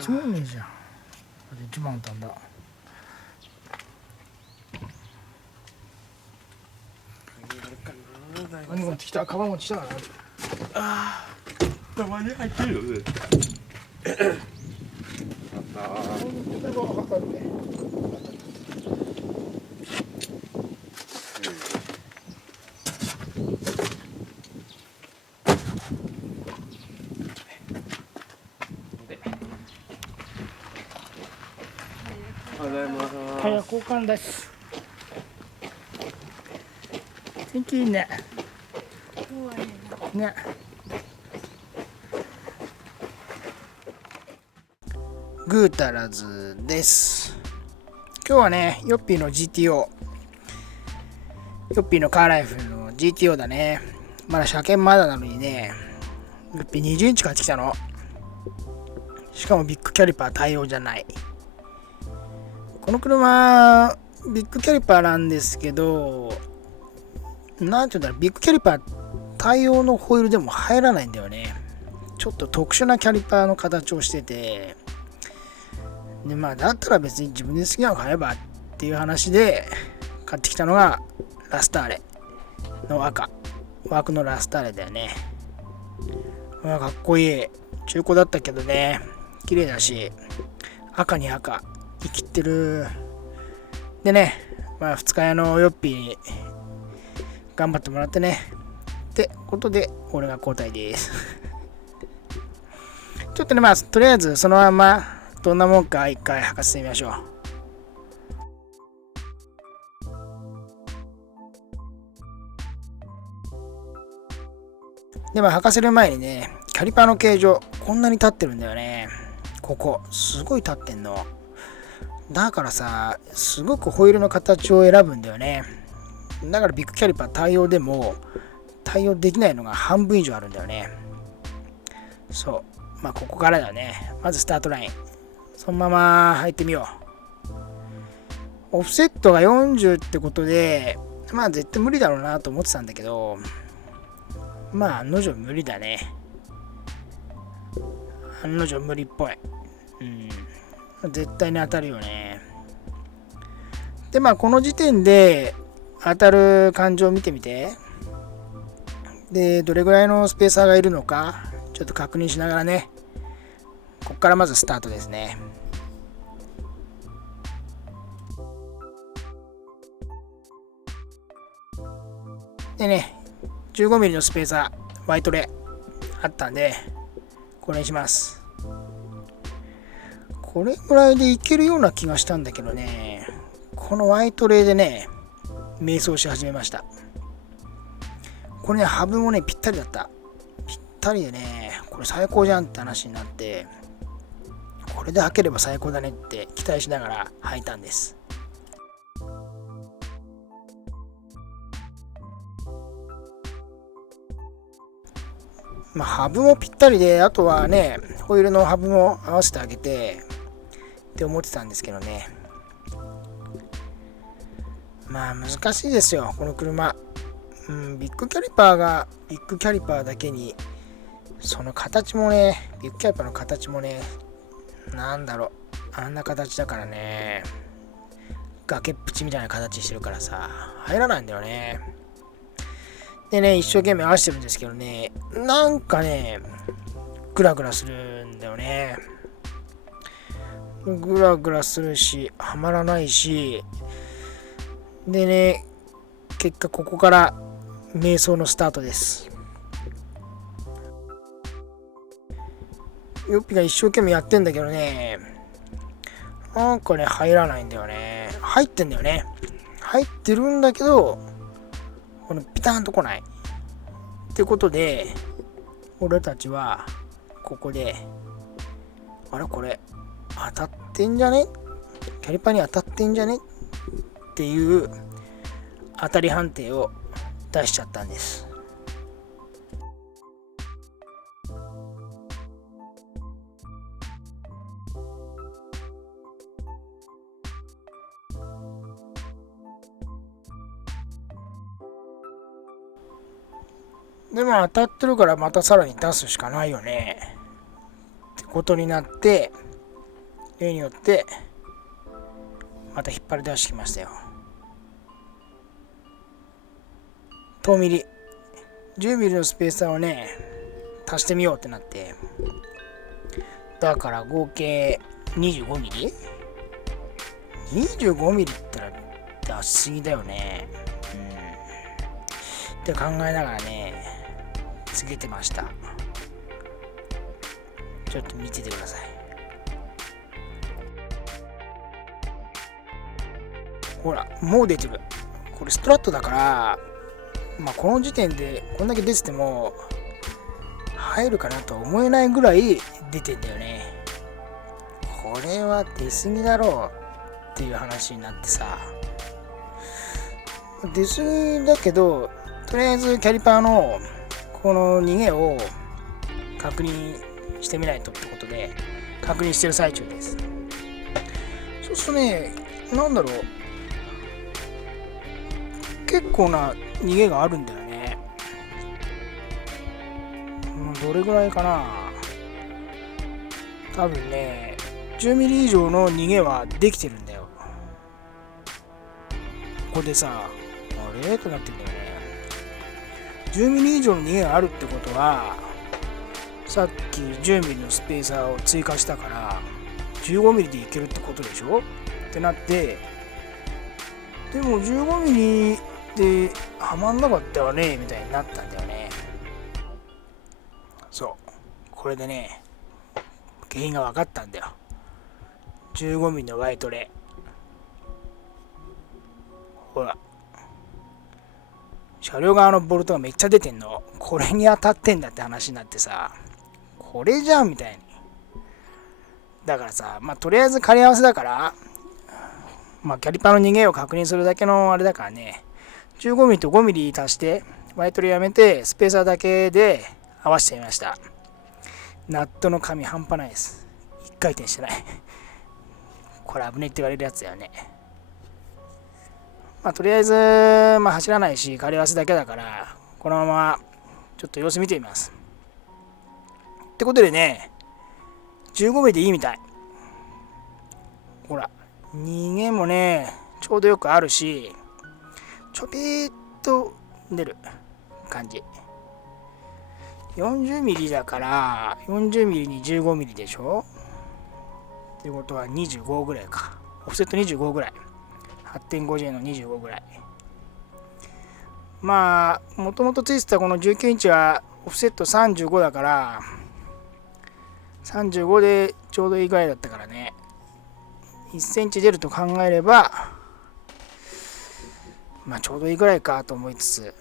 1万ねえじゃん。1万飛んだ。何持ってきた？カバン持ってきたから。たまに入ってるよ絶対。タイヤ交換です。天気いいね。ね。グータラズです。今日はね、ヨッピーの GTO、ヨッピーのカーライフの GTO だね。まだ車検まだなのにね、ヨッピー20インチ買ってきたの。しかもビッグキャリパー対応じゃない。この車、ビッグキャリパーなんですけど、なんていうんだろう、ビッグキャリパー対応のホイールでも入らないんだよね。ちょっと特殊なキャリパーの形をしてて、でまあだったら別に自分で好きなの買えばっていう話で買ってきたのがラスターレの赤、枠のラスターレだよね。かっこいい。中古だったけどね、綺麗だし、赤に赤生きてる。でね、まあ2日屋のヨッピーに頑張ってもらってねってことで俺が交代ですちょっとね、まあとりあえずそのままどんなもんか一回履かせてみましょう。で、まあ履かせる前にね、キャリパーの形状こんなに立ってるんだよね。ここすごい立ってんの。だからさ、すごくホイールの形を選ぶんだよね。だからビッグキャリパー対応でも対応できないのが半分以上あるんだよね。そう。まあここからだよね。まずスタートライン。そのまま入ってみよう。オフセットが40ってことで、まあ絶対無理だろうなと思ってたんだけど、まあ案の定無理だね。案の定無理っぽい。絶対に当たるよね。で、まあこの時点で当たる感情を見てみて。で、どれぐらいのスペーサーがいるのか、ちょっと確認しながらね、ここからまずスタートですね。でね、15mm のスペーサー、ワイトレあったんで、これにします。これぐらいでいけるような気がしたんだけどね、このワイトレーでね、迷走し始めました。これね、ハブもね、ぴったりだった。ぴったりでね、これ最高じゃんって話になって、これで履ければ最高だねって期待しながら履いたんです。まあ、ハブもぴったりで、あとはね、ホイールのハブも合わせてあげてって思ってたんですけどね。まあ難しいですよ、この車。ビッグキャリパーがビッグキャリパーだけに、その形もね、ビッグキャリパーの形もね、なんだろう、あんな形だからね、崖っぷちみたいな形してるからさ、入らないんだよね。でね、一生懸命合わせてるんですけどね、なんかね、グラグラするんだよね。グラグラするし、はまらないし、でね、結果ここから瞑想のスタートです。ヨッピが一生懸命やってんだけどね、なんかね、入らないんだよね。入ってんだよね。入ってるんだけど、このピターンと来ない。ってことで、俺たちは、ここで、あれこれ、当たってんじゃね？キャリパーに当たってんじゃね？っていう当たり判定を出しちゃったんです。でも当たってるからまたさらに出すしかないよねってことになって、例によってまた引っ張り出してきましたよ。10ミリ10ミリのスペーサーをね足してみようってなって、だから合計25ミリ25ミリって言ったら出しすぎだよね。って考えながらねつけてました。ちょっと見ててください。ほらもう出てる。これストラットだから、この時点でこんだけ出てても入るかなとは思えないぐらい出てんだよね。これは出過ぎだろうっていう話になってさ、出過ぎだけどとりあえずキャリパーのこの逃げを確認してみないとってことで確認してる最中です。そうするとね、なんだろう、結構な逃げがあるんだよね。どれぐらいかな。多分ね10ミリ以上の逃げはできてるんだよ。ここでさ、あれとなってんだよね。10ミリ以上の逃げがあるってことは、さっき10ミリのスペーサーを追加したから15ミリでいけるってことでしょってなって、でも15ミリではまんなかったよねみたいになったんだよね。そう、これでね原因が分かったんだよ。15ミリのワイトレ、ほら車両側のボルトがめっちゃ出てんの。これに当たってんだって話になってさ、これじゃんみたいに。だからさ、とりあえず仮合わせだから、キャリパーの逃げを確認するだけのあれだからね、15ミリと5ミリ足してワイトレやめてスペーサーだけで合わせてみました。ナットの紙半端ないです。一回転してないこれ危ねえって言われるやつだよね。とりあえず、走らないし仮合わせだけだからこのままちょっと様子見てみます。ってことでね、15ミリでいいみたい。ほら逃げもねちょうどよくあるし、ちょぴーっと出る感じ。40ミリだから40ミリに15ミリでしょってことは25ぐらいか。オフセット25ぐらい、 8.5J の25ぐらい。もともとついてたこの19インチはオフセット35だから35でちょうどいいぐらいだったからね、1センチ出ると考えればちょうどいいぐらいかと思いつつ、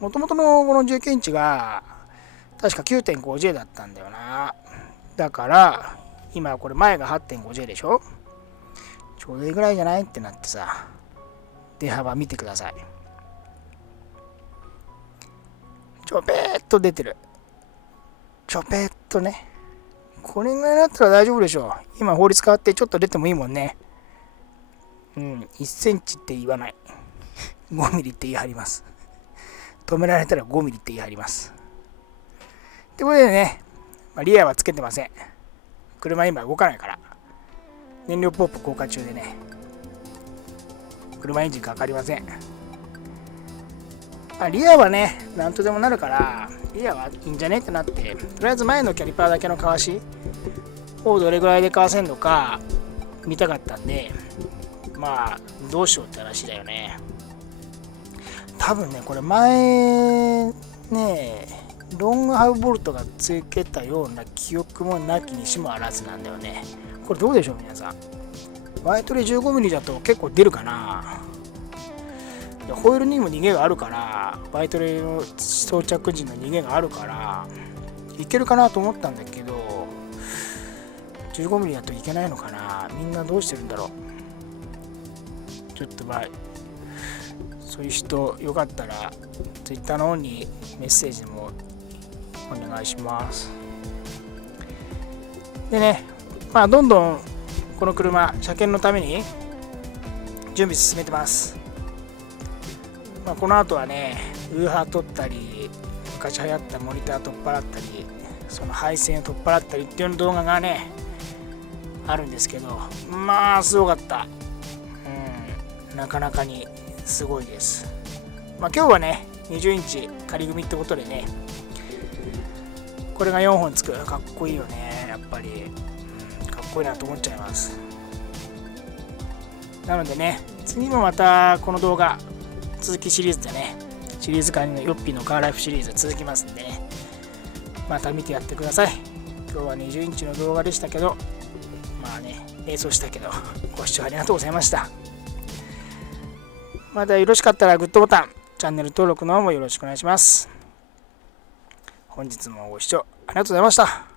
もともとのこの19インチが確か 9.5J だったんだよな。だから今これ前が 8.5J でしょ、ちょうどいいぐらいじゃないってなってさ、出幅見てください。ちょぺーっと出てる。ちょぺーっとね。これぐらいだったら大丈夫でしょう。今法律変わってちょっと出てもいいもんね。1センチって言わない。5ミリって言い張ります。止められたら5ミリって言い張ります。ってことでね、リアはつけてません。車今動かないから。燃料ポンプ交換中でね、車エンジンかかりません。リアはね、なんとでもなるから、リアはいいんじゃねってなって、とりあえず前のキャリパーだけのかわしをどれぐらいでかわせるのか見たかったんで、どうしようって話だよね。多分ね、これ前ね、ロングハウボルトがつけたような記憶もなきにしもあらずなんだよね。これどうでしょう皆さん。ワイトレ 15mm だと結構出るかな。ホイールにも逃げがあるから、ワイトレの装着時の逃げがあるからいけるかなと思ったんだけど、 15mm だといけないのかな。みんなどうしてるんだろう。ちょっとそういう人よかったら Twitter の方にメッセージもお願いします。でね、どんどんこの車車検のために準備進めてます。この後はね、ウーハー取ったり、昔流行ったモニター取っ払ったり、その配線を取っ払ったりっていう動画がねあるんですけど、まあすごかった。なかなかにすごいです。まあ今日はね20インチ仮組ってことでね、これが4本つく。かっこいいよね、やっぱり、かっこいいなと思っちゃいます。なのでね、次もまたこの動画続きシリーズでね、シリーズ化のヨッピーのカーライフシリーズ続きますんでね、また見てやってください。今日は20インチの動画でしたけど、まあね並走したけどご視聴ありがとうございました。またよろしかったらグッドボタン、チャンネル登録の方もよろしくお願いします。本日もご視聴ありがとうございました。